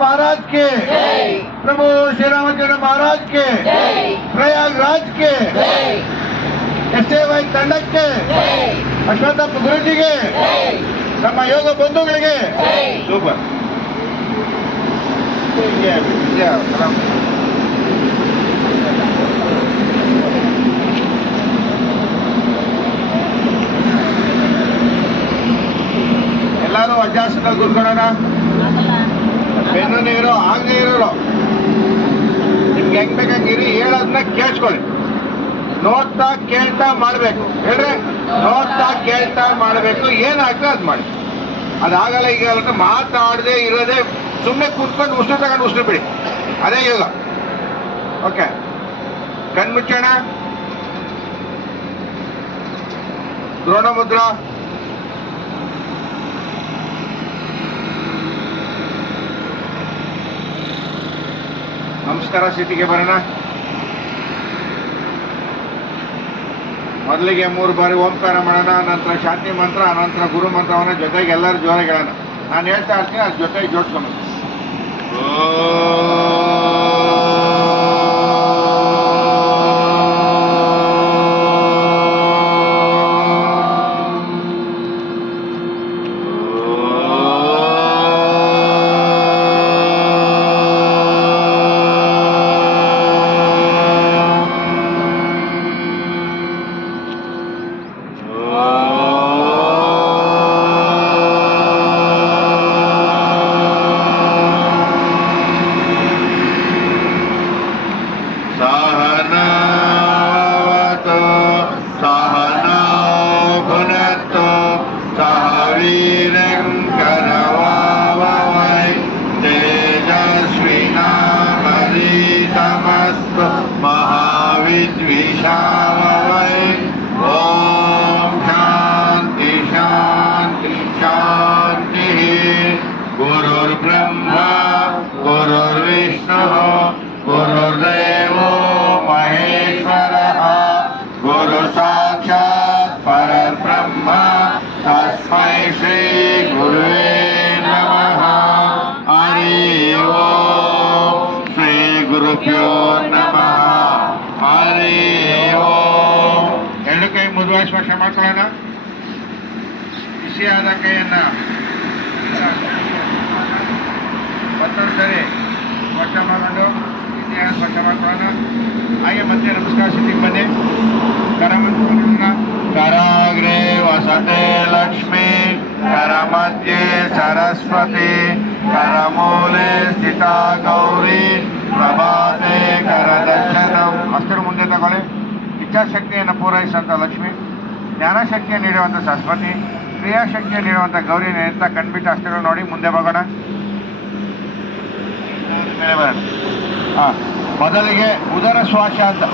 महाराज के, प्रभु श्री रामचंद्र महाराज के, प्रयागराज के, SAY ತಂಡಕ್ಕೆ, ಅಶ್ವತ್ಥಪ್ಪ ಗುರುಜಿಗೆ, ನಮ್ಮ ಯೋಗ ಬಂಧುಗಳಿಗೆ ಸೂಪರ್. ಎಲ್ಲರೂ ಅಡ್ಜಸ್ಟ್ ಕೂತ್ಕೊಳ್ಳೋಣ. ಬೆನ್ನು ನೀರು ಆಗದೆ ಇರೋರು ನಿಮ್ಗೆ ಹೆಂಗ್ ಬೇಕಂಗಿರಿ, ಹೇಳೋದನ್ನ ಕೇಳಿಸ್ಕೊಳ್ಳಿ. ನೋಡ್ತಾ ಕೇಳ್ತಾ ಮಾಡ್ಬೇಕು. ಹೇಳ್ರಿ, ನೋಡ್ತಾ ಕೇಳ್ತಾ ಮಾಡ್ಬೇಕು. ಏನಾಗ್ತದೆ ಅದ್ ಮಾಡಿ. ಅದಾಗಲ್ಲ ಈಗ ಅಂತ ಮಾತಾಡದೆ ಇರೋದೇ, ಸುಮ್ಮನೆ ಕೂತ್ಕೊಂಡು ಉಸಿರು ತಗೊಂಡು ಉಸಿರು ಬಿಡಿ. ಅದೇ ಯೋಗ. ಓಕೆ, ಕಣ್ಮುಚ್ಚೋಣ. ದ್ರೋಣ ಮುದ್ರಾ. ನಮಸ್ಕಾರ ಸ್ಥಿತಿಗೆ ಬರೋಣ. ಮೊದಲಿಗೆ 3 ಬಾರಿ ಓಂಕಾರ ಮಾಡೋಣ, ನಂತರ ಶಾಂತಿ ಮಂತ್ರ, ಅನಂತರ ಗುರು ಮಂತ್ರವನ್ನ ಜೊತೆಗೆ ಎಲ್ಲರೂ ಜೋರಾಗಿ ಹೇಳೋಣ. ನಾನು ಹೇಳ್ತಾ ಇರ್ತೀನಿ, ಅದ್ರ ಜೊತೆಗೆ ಜೋಡಿಸ್ಕೊಂಡು. महाविद्विषावै. ओम शांति शांति शांति. गुरुर्ब्रह्मा गुरुर्विष्णुः गुरुर्देवो महेश्वरः. गुरु साक्षात् परब्रह्म. तस्मै श्री गुरुवे नमः. हरि ओम. श्री गुरुभ्यो नमः. ಹರಿ ಓಂ. ಎರಡು ಕೈ ಮೃದುವಾಗಿ ಸ್ಪರ್ಶ ಮಾಡ್ಕೊಳ್ಳೋಣ. ಬಿಸಿಯಾದ ಕೈಯನ್ನ ಮತ್ತೊಂದು ಸರಿ ಸ್ಪರ್ಶ ಮಾಡಿಕೊಂಡು ಬಿಸಿಯಾದ ಸ್ಪರ್ಶ ಮಾಡ್ಕೊಳ್ಳೋಣ. ಹಾಗೆ ಮತ್ತೆ ನಮಸ್ಕಾರ ಸ್ಥಿತಿಗೆ ಬನ್ನಿ. ಕರ ಮಂತ್ರೋಣ. ಕರಾಗ್ರೆ ವಸತೆ ಲಕ್ಷ್ಮೀ, ಕರ ಮಧ್ಯೆ ಸರಸ್ವತಿ, ಕರಮೂಲೆ ಸ್ಥಿತ ಗೌರಿ, ಪ್ರಭಾತೆ ಕರದರ್ಶನಂ. ಅಷ್ಟರ ಮುಂದೆ ತಗೊಳ್ಳಿ. ಇಚ್ಛಾಶಕ್ತಿಯನ್ನು ಪೂರೈಸುವಂಥ ಲಕ್ಷ್ಮಿ, ಜ್ಞಾನಶಕ್ತಿಯನ್ನು ನೀಡುವಂಥ ಸರಸ್ವತಿ, ಕ್ರಿಯಾಶಕ್ತಿಯನ್ನು ನೀಡುವಂಥ ಗೌರಿ ಅಂತ ಕಣ್ಬಿಟ್ಟು ಅಷ್ಟಗಳು ನೋಡಿ ಮುಂದೆ ಹೋಗೋಣ. ಮೇಲೆ ಬರೋಣ. ಮೊದಲಿಗೆ ಉದರ ಶ್ವಾಸ ಅಂತ.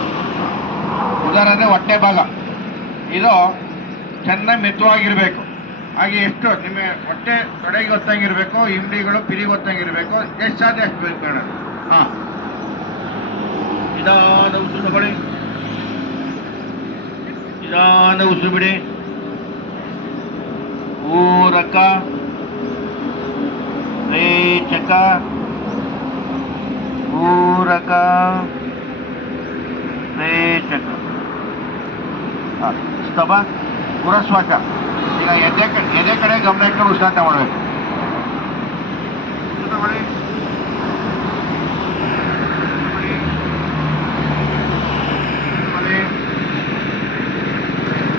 ಉದರ ಅಂದರೆ ಹೊಟ್ಟೆ ಭಾಗ. ಇದು ಚೆನ್ನಾಗಿ ಮೆತ್ತವಾಗಿರಬೇಕು. ಹಾಗೆ ಎಷ್ಟು ನಿಮ್ಮ ಹೊಟ್ಟೆ ತೊಡೆಗೆ ಗೊತ್ತಂಗಿರಬೇಕು, ಇಂಡಿಗಳು ಪಿರಿಗೆ ಗೊತ್ತಂಗಿರಬೇಕು. ಎಷ್ಟು ಸಾಧ್ಯ ಅಷ್ಟು ಬೇಕು ಬೇಡ. ನಿಧಾನ ಉಸಿರು ತಗೊಳ್ಳಿ, ನಿಧಾನ ಉಸಿರು ಬಿಡಿ. ಊರಕ ರೇಚಕ, ಊರಕ ರೇಚಕ. ಸ್ತಬ ಪುರಶ್ವಾಸ. ಈಗ ಎದೆ ಕಡೆ ಗಮನ ಇಟ್ಟು ಉಸಿರಾಟ ಮಾಡಬೇಕು. ತಗೊಳ್ಳಿ,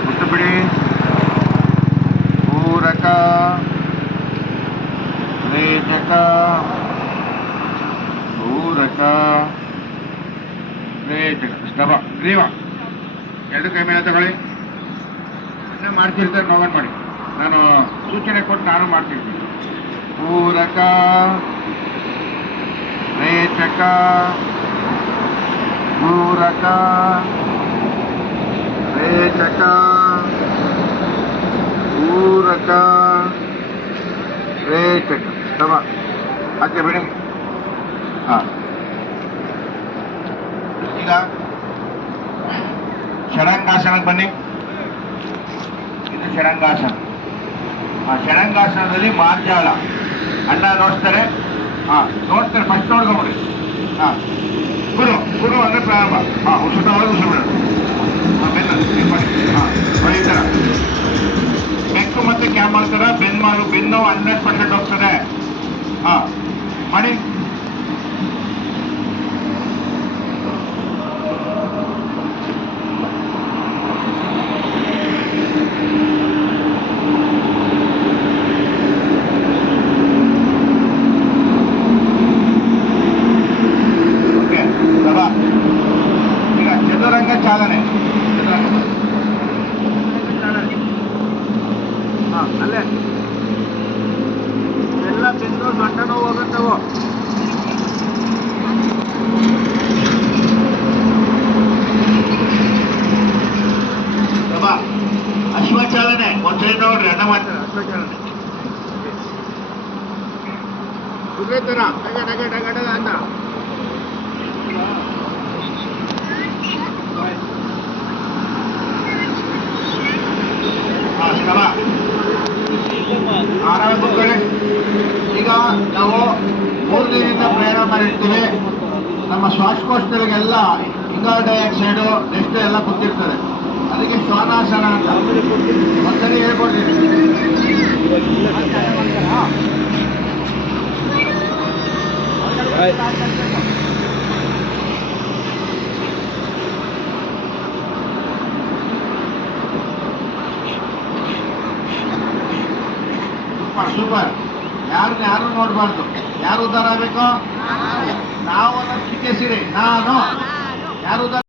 ಉಸಿರು ಬಿಡಿ. ಊರಕ ರೇಚಕ, ಊರಕ ರೇಚಕ. ಸ್ತಬ ಗ್ರೀವ. ಎರಡು ಕೈ ಮೇಲೆ ತಗೊಳ್ಳಿ. ಮಾಡ್ತಿರ್ತಾರೆ, ನೋವನ್ ಮಾಡಿ. ನಾನು ಸೂಚನೆ ಕೊಟ್ಟು ನಾನು ಮಾಡ್ತಿರ್ತೀನಿ. ಪೂರಕ ರೇಚಕ, ಪೂರಕ ರೇಚಕ, ಪೂರಕ ರೇಚಕ. ಸಮ ಆಚೆ ಬಿಡಿ. ಈಗ ಷಡಂಗಾಸನಕ್ಕೆ ಬನ್ನಿ. ಇದು ಷಡಂಗಾಸನ. ಆ ಷಡಂಗಾಸನದಲ್ಲಿ ಮಾರ್ಜಾಲ. ಅಣ್ಣ ನೋಡ್ತಾರೆ, ಹಾ ನೋಡ್ತಾರೆ, ಫಸ್ಟ್ ನೋಡ್ಕೊಂಬಿಡಿ. ಹಾ ಗುರು ಅಂದ್ರೆ ಪ್ರಾರಂಭ. ಹಾ ಉಸಿರು ಉಸಿರು ಬೆನ್ನ ಬೆಕ್ಕು ಮತ್ತೆ ಕ್ಯಾಮ್ ಮಾಡ್ತಾರ. ಬೆನ್ನು 100% ಹೋಗ್ತದೆ. ಹಾ ಮಾಡಿ. ಓಕೆ ಸಭಾ, ಈಗ ಚದುರಂಗ ಚಾಲನೆ. ಹಾ ಅಲ್ಲೇ ಎಲ್ಲ ಬೆನ್ನು ಸೊಂಟ ನೋವು ಹೋಗುತ್ತವು. ಅಶ್ವಚಾಲನೆ ಒಂದ್ಸರಿ ನೋಡ್ರಿ, ಅಣ್ಣ ಮಾಡ್ತಾರೆ ಅಶ್ವಚಾಲನೆ. ಕುದುರೆ ತರ ಡಗ ಡಗ ಡಗ ಡಗ ಅಂತ. ಆರಾಮ ಕೂತ್ಕೊಳ್ಳಿ. ಈಗ ನಾವು 3 ದಿನದಿಂದ ಪ್ರಯಾಣ ಮಾಡಿರ್ತೀವಿ. ನಮ್ಮ ಶ್ವಾಸಕೋಶಗಳಿಗೆಲ್ಲ ಇಂಗಾಲ ಡೈಆಕ್ಸೈಡು ನೆಕ್ಸ್ಟ್ ಎಲ್ಲ ಗೊತ್ತಿರ್ತದೆ. ಅದಕ್ಕೆ ಶ್ವಾನಾಸನ ಅಂತ ಒಂದ್ಸರಿ ಹೇಳ್ಕೊಡ್ತೀನಿ. ಸೂಪರ್. ಯಾರು ನೋಡ್ಬಾರ್ದು. ಯಾರು ಉದ್ಧಾರ ಆಗ್ಬೇಕು? ನಾವು ಅನ್ನೋದು ಕಿತ್ತೇಸಿರಿ. ನಾನು ಯಾರು ಉದ್ಧಾರ